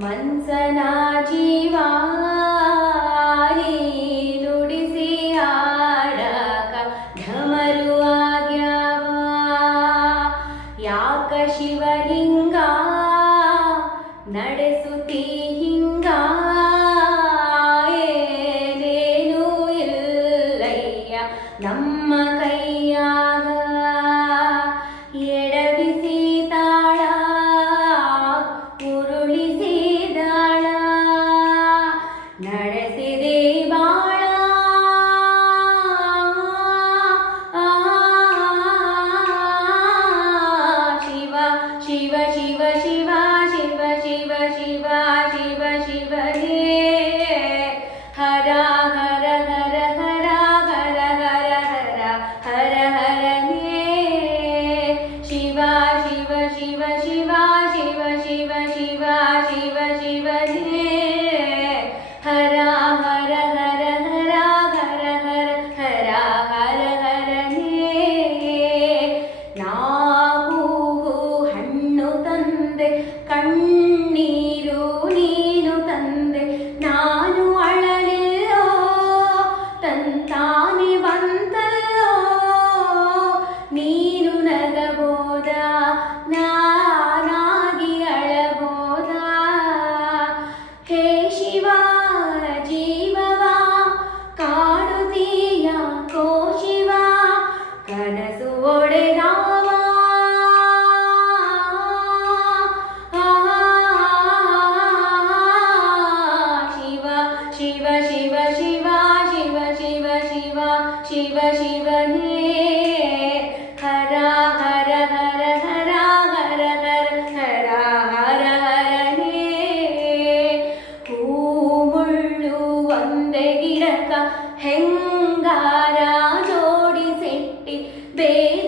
ಮನ್ಸನ ಜೀವಾ ನುಡಿಸಿ ಆಡಕ ಘಮರು ಆಗ್ಯಾವ. ಯಾಕ ಶಿವಲಿಂಗ ನಡೆಸುತ್ತಿ ಹಿಂಗ? ಏನೇನು ಇಲ್ಲಯ್ಯ. ನಮ್ಮ Shiva Shiva. ಕನಸು ಒಡೆದಾವ ಶಿವ ಶಿವ ಶಿವ ಶಿವ ಶಿವ ಶಿವ ಶಿವ ಶಿವ ಶಿವನೇ ಹರ ಹರ വേദ